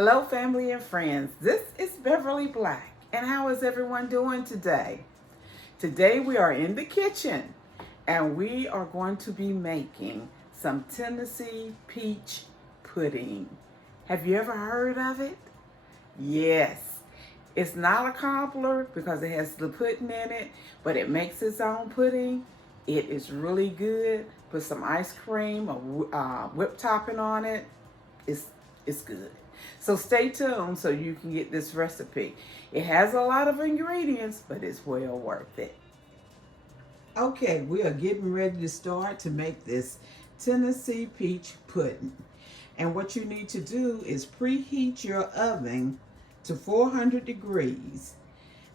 Hello, family and friends. This is Beverly Black. And how is everyone doing today? Today we are in the kitchen and we are going to be making some Tennessee peach pudding. Have you ever heard of it? Yes. It's not a cobbler because it has the pudding in it, but it makes its own pudding. It is really good. Put some ice cream or whipped topping on it. It's good. So stay tuned so you can get this recipe. It has a lot of ingredients, but it's well worth it. Okay, we are getting ready to start to make this Tennessee peach pudding. And what you need to do is preheat your oven to 400 degrees.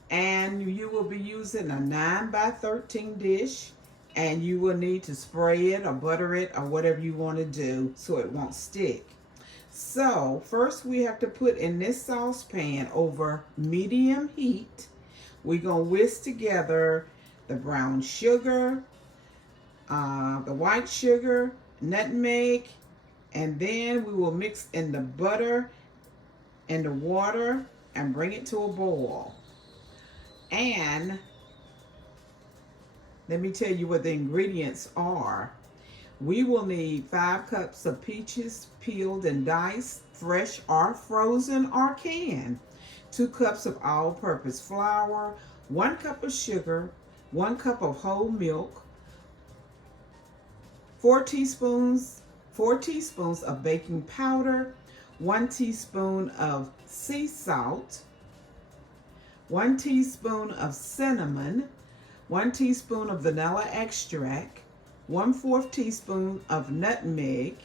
And you will be using a 9 by 13 dish. And you will need to spray it or butter it or whatever you want to do so it won't stick. So first we have to put in this saucepan over medium heat. We're going to whisk together the brown sugar, the white sugar, nutmeg, and then we will mix in the butter and the water and bring it to a boil. And let me tell you what the ingredients are. We will need 5 cups of peaches peeled and diced, fresh or frozen or canned, 2 cups of all-purpose flour, 1 cup of sugar, 1 cup of whole milk, 4 teaspoons of baking powder, 1 teaspoon of sea salt, 1 teaspoon of cinnamon, 1 teaspoon of vanilla extract, 1/4 teaspoon of nutmeg,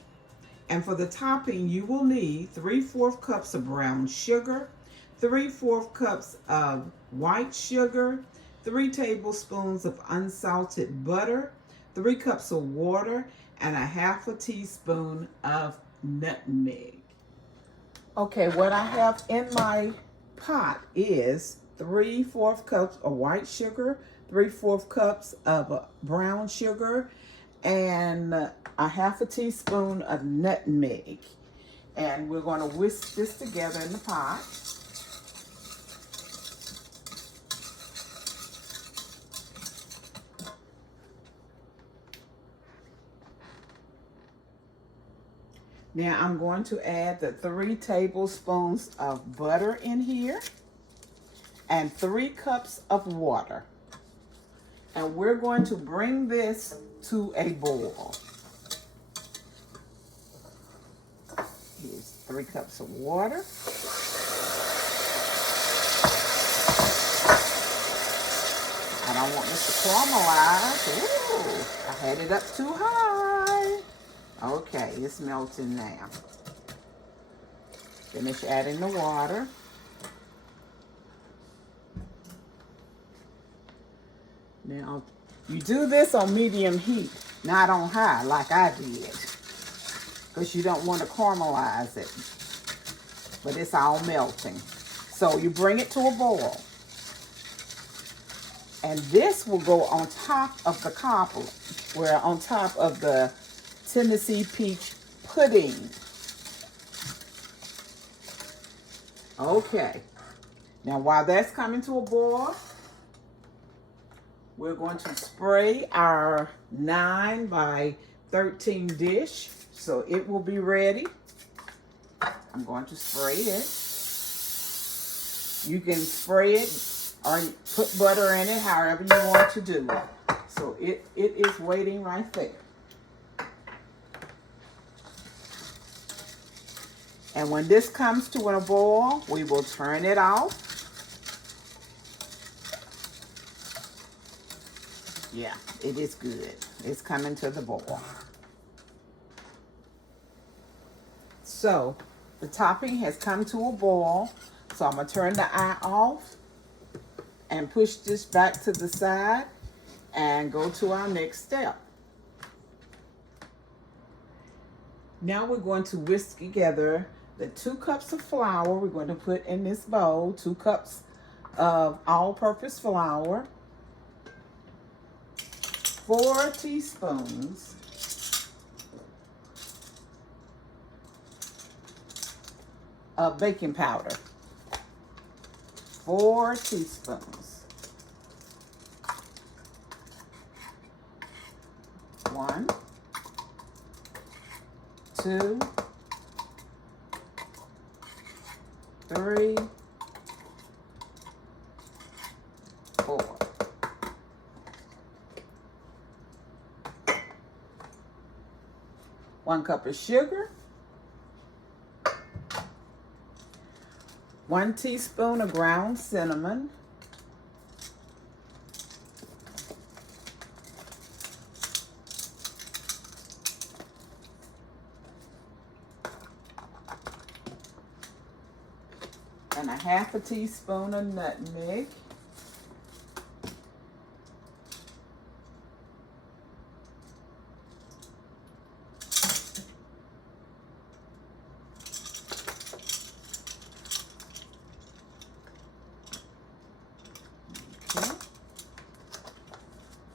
and for the topping you will need 3/4 cups of brown sugar, 3/4 cups of white sugar, 3 tablespoons of unsalted butter, 3 cups of water, and 1/2 teaspoon of nutmeg. Okay, what I have in my pot is 3/4 cups of white sugar, 3/4 cups of brown sugar, and 1/2 teaspoon of nutmeg. And we're going to whisk this together in the pot. Now I'm going to add the 3 tablespoons of butter in here and 3 cups of water. And we're going to bring this to a boil. Here's 3 cups of water. I don't want this to caramelize. Ooh, I had it up too high. Okay, it's melting now. Finish adding the water. Now, you do this on medium heat, not on high like I did, because you don't want to caramelize it, but it's all melting. So you bring it to a boil, and this will go on top of the cobbler, where on top of the Tennessee peach pudding. Okay, now while that's coming to a boil, we're going to spray our 9 by 13 dish, so it will be ready. I'm going to spray it. You can spray it or put butter in it, however you want to do it. So it is waiting right there. And when this comes to a boil, we will turn it off. Yeah, it is good. It's coming to the boil. So the topping has come to a boil. So I'm going to turn the eye off and push this back to the side and go to our next step. Now we're going to whisk together the 2 cups of flour we're going to put in this bowl. 2 cups of all-purpose flour. 4 teaspoons baking powder. 4 teaspoons. 1, 2, 3, 4. 1 cup of sugar. 1 teaspoon of ground cinnamon. 1/2 teaspoon of nutmeg.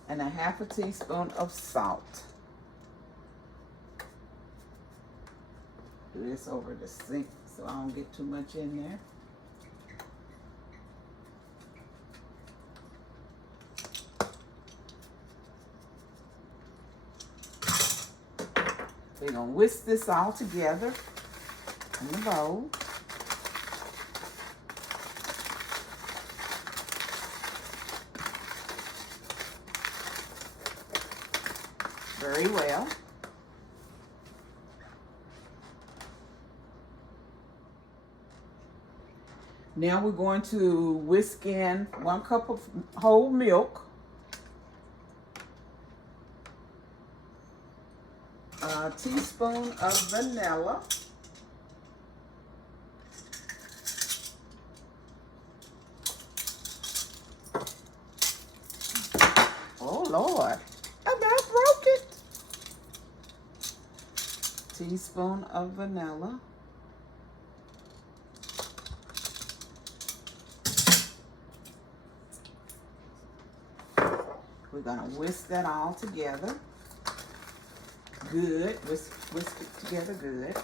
1/2 teaspoon of salt. Do this over the sink so I don't get too much in there. We're going to whisk this all together in the bowl. Very well. Now we're going to whisk in 1 cup of whole milk. A teaspoon of vanilla. Oh Lord, I about broke it. Teaspoon of vanilla. We're gonna whisk that all together. Good. Whisk it together good.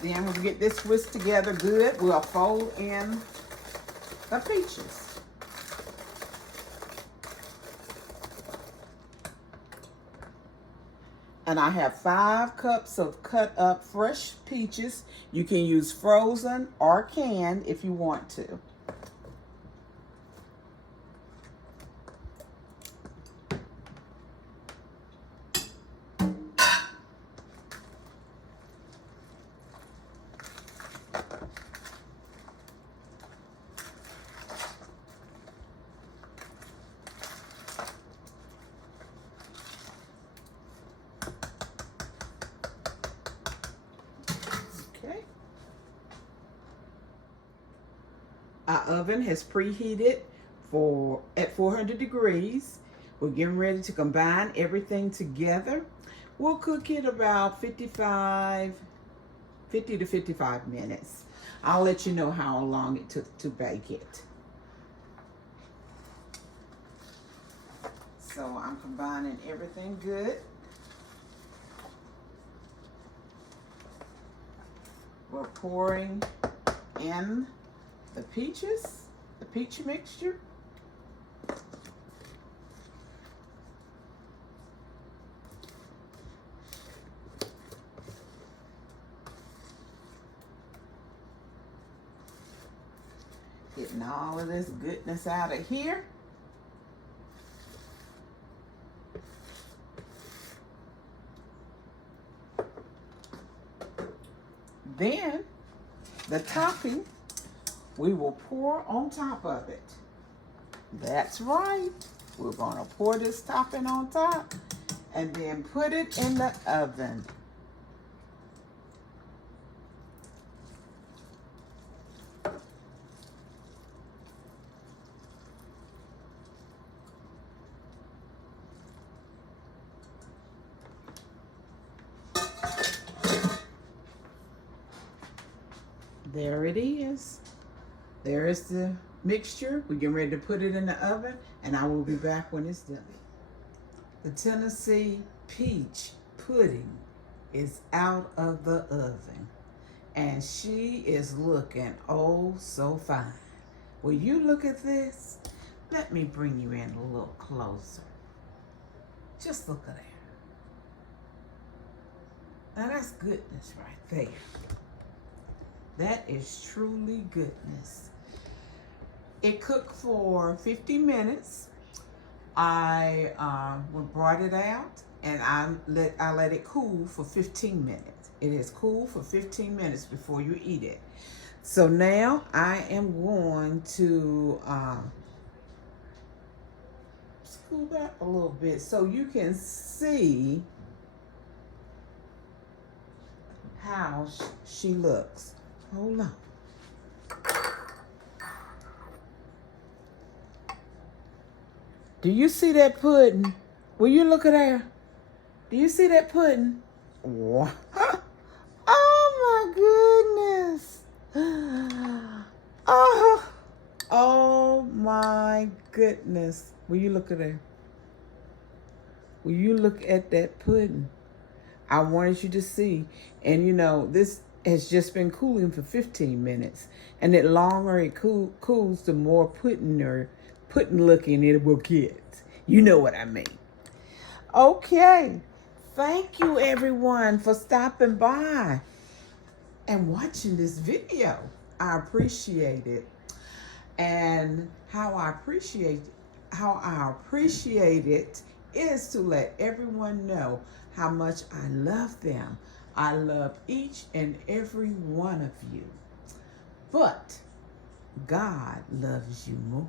Then when we get this whisked together good, we'll fold in the peaches. And I have 5 cups of cut up fresh peaches. You can use frozen or canned if you want to. Our oven has preheated at 400 degrees. We're getting ready to combine everything together. We'll cook it about 50 to 55 minutes. I'll let you know how long it took to bake it. So I'm combining everything good. We're pouring in the peaches, the peach mixture. Getting all of this goodness out of here. Then the topping we will pour on top of it. That's right. We're going to pour this topping on top and then put it in the oven. There it is. There is the mixture. We're getting ready to put it in the oven, and I will be back when it's done. The Tennessee peach pudding is out of the oven, and she is looking oh so fine. Will you look at this? Let me bring you in a little closer. Just look at that. Now that's goodness right there. That is truly goodness. It cooked for 50 minutes. I brought it out and I let it cool for 15 minutes. It is cool for 15 minutes before you eat it. So now I am going to scoot back a little bit so you can see how she looks. Hold on. Do you see that pudding? Will you look at her? Do you see that pudding? What? Oh my goodness. Oh my goodness. Will you look at her? Will you look at that pudding? I wanted you to see. And you know, this has just been cooling for 15 minutes. And the longer it cools, the more pudding looking it will get. You know what I mean. Okay. Thank you everyone for stopping by and watching this video. I appreciate it. And how I appreciate it is to let everyone know how much I love them. I love each and every one of you. But God loves you more.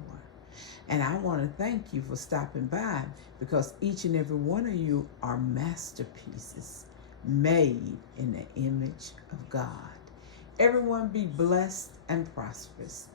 And I want to thank you for stopping by, because each and every one of you are masterpieces made in the image of God. Everyone be blessed and prosperous.